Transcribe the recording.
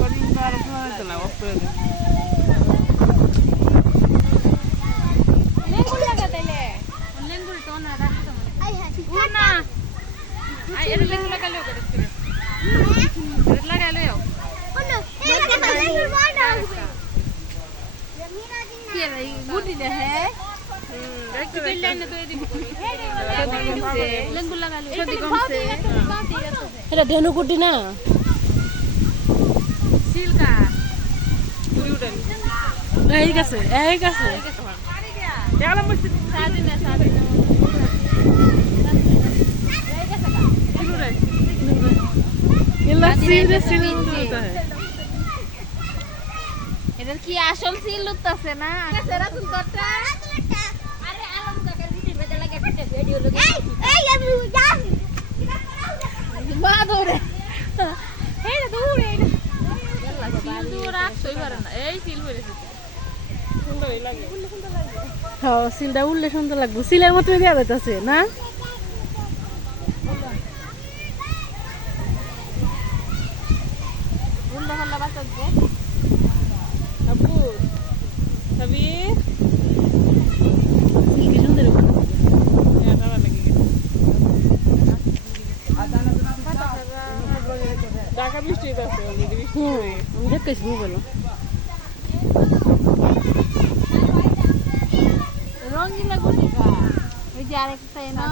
কদিন তো আর হতো না অফ করে দিই লেঙ্গুল লাগা তাইলে লেঙ্গুল তো না রাখি তো না আই এর লেঙ্গুল লাগালেও করে দিবে এর লাগালেও বলো এটা কালের বানা কি রে গুটি দে হে একটু বেলে না তো এদিকে লেঙ্গুল লাগালে সদি কমছে এটা ধেনুকুটি না সিলকা এই গেছে দেখালাম বলছি সাদিনা এলা সিলে সিলে তো है এটা কি আসল সিল লুটতাছে না সেরা তুল করতে আরে আলম কাকার ভিডিও ভেজা লাগে ফেটে ভিডিও লগে এই আমি যাম মা দৌড়ে এই না দৌড়ে সিল দৌড়া সই পারে না এই সিল হইছে সুন্দরই লাগে হ্যাঁ সিলটা উঠলে সুন্দর লাগবে সিলের মতো দেওয়া যাইতেছে না উল্লা হল্লা বাঁচাচ্ছে আব্বু তবে সিল কি সুন্দর এটা লাগে ঢাকা বৃষ্টি আছে অলরেডি বৃষ্টি হয়ে গেছে আমি দেখতেছি মোবাইল রঙিলা গুটিকা ওই যে আরেকটা না